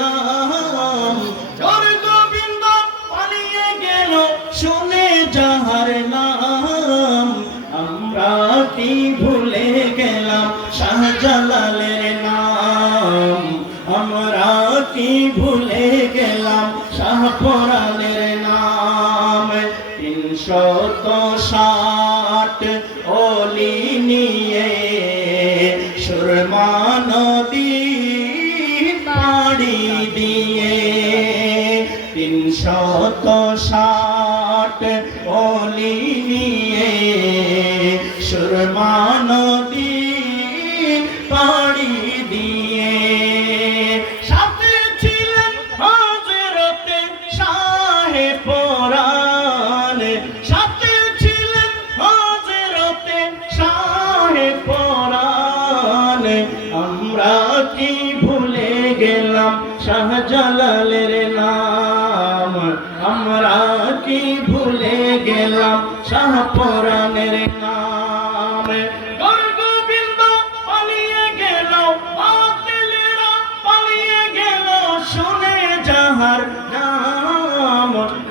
নাম, গোবিন্দ পালিয়ে গেল শুনে যাহার নাম। আমরা কি ভুলে গেলাম শাহজালালের নাম, আমরা কি ভুলে গেলাম শাহপরানের নাম। 360 ওলি নিয়ে সুরমা নদী পাড়ি দিয়ে, 360 ওলি নিয়ে সুরমা নদী পাড়ি দিয়ে। সাথে ছিলেন হযরতে শাহে পরাণ, সাথে ছিলেন হযরতে শাহে পরাণ। আমরা কি ভুলে গেলাম শাহজালালের নাম, আমরা কি ভুলে গেলাম শাহপরানের নাম। গোবিন্দ পালিয়ে গেল, বাতিলেরা পালিয়ে গেল শুনে যাহার নাম।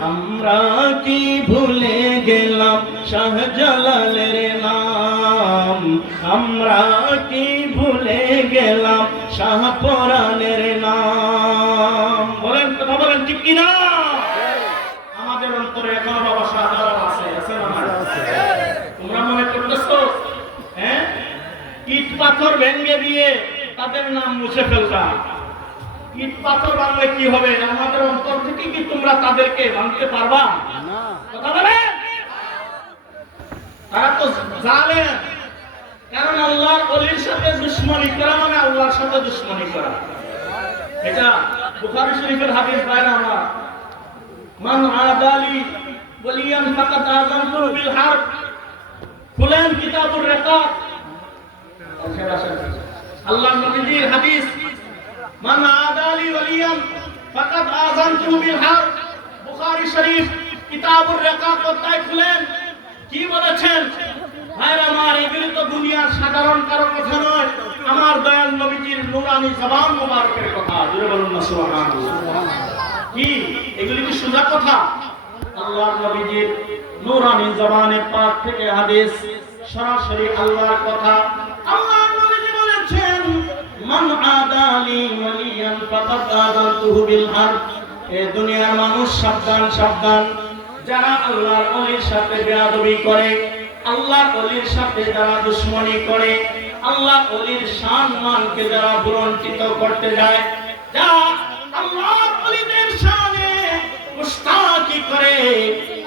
আমরা কি ভুলে গেলাম শাহজালালের নাম, আমরা কি ভুলে গেলাম শাহপরানের নাম। বলেন, কথা বলেন, ঠিক কিনা? আমাদের অন্তরে এখনো বাবা শাহজালাল আছে, আছে না? তোমরা মনে করতেছো হ্যাঁ ইট পাথর ভেঙে দিয়ে তাদের নাম মুছে ফেলবা? ইট পাথর ভাঙলে কি হবে? আমাদের অন্তর থেকে কি তোমরা তাদেরকে ভাঙতে পারবা? না। কথা বলেন। তারা তো জালেম, কারণ আল্লাহর ওলির সাথে দুশমনি করা মানে আল্লাহর সাথে দুশমনি করা। এটা বুখারী শরীফের হাদিস। বাইরে আমার মান আদালি ওলিয়ান ফাকাদ আযানতু বিল হারব। খুলেন কিতাবুর রিকাব, আল্লাহর নবীর হাদিস, মান আদালি ওলিয়ান ফাকাদ আযানতু বিল হারব। বুখারী শরীফ কিতাবুর রিকাব অধ্যায় খুলেন, কি বলেছেন? ভাইরা আমার, এগুলি তো দুনিয়ার সাধারণ কারো কথা নয়, আমার দয়াল নবীজির নূরানী জবান মুবারকের কথা। জোরে বলুন না সুবহানাল্লাহ। কি এগুলি কি সোজা কথা? আল্লাহর নবীজির নূরানী জবানে পাক থেকে হাদিস, সরাসরি আল্লাহর কথা। আল্লাহর নবীজি বলেছেন, মান আদালি ওয়ালিয়ান ফাকাদ আযানতুহু বিল হারব। এই দুনিয়ার মানুষ সাবধান, সাবধান। যারা আল্লাহর ওলির সাথে বেয়াদবি করে, আল্লাহর ওলির সাথে যারা দুশমনি করে, আল্লাহর ওলির সম্মানকে যারা বুলন্ডিত করতে যায়, যারা আল্লাহর ওলিদের শানে মুস্তাকি করে,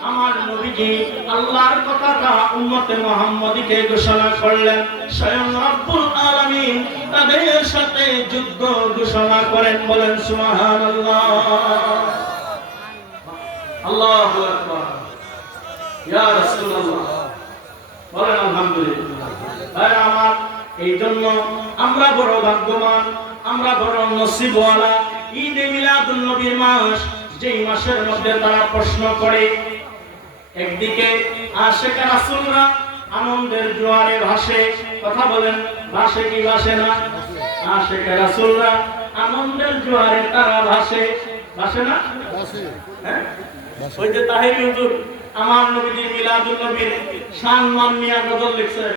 আমার নবীজি আল্লাহর কথাটা উম্মতে মুহাম্মাদীকে ঘোষণা করলেন। স্বয়ং রব্বুল আলামিন তাদের সাথে যুদ্ধ ঘোষণা করেন। বলেন সুবহানাল্লাহ। আল্লাহু আকবার, ইয়া রাসূলুল্লাহ। বলেন আলহামদুলিল্লাহ। ভাই আমার, এই জন্য আমরা বড় ভাগ্যবান, আমরা বড় নসিবওয়ালা। ঈদে মিলাদুন নবীর মাস, যেই মাসের মধ্যে তারা প্রশ্ন করে, একদিকে আশিকে রাসূলরা আনন্দের জোয়ারে ভাসে। কথা বলেন, ভাসে কি ভাসে না? আশিকে রাসূলরা আনন্দের জোয়ারে তারা ভাসে, ভাসে না? ভাসে। হ্যাঁ, ওই যে তাহিরি হুজুর আমার নবীজির মিলাদুন নবীর সম্মান নিয়ে গজল লিখছে।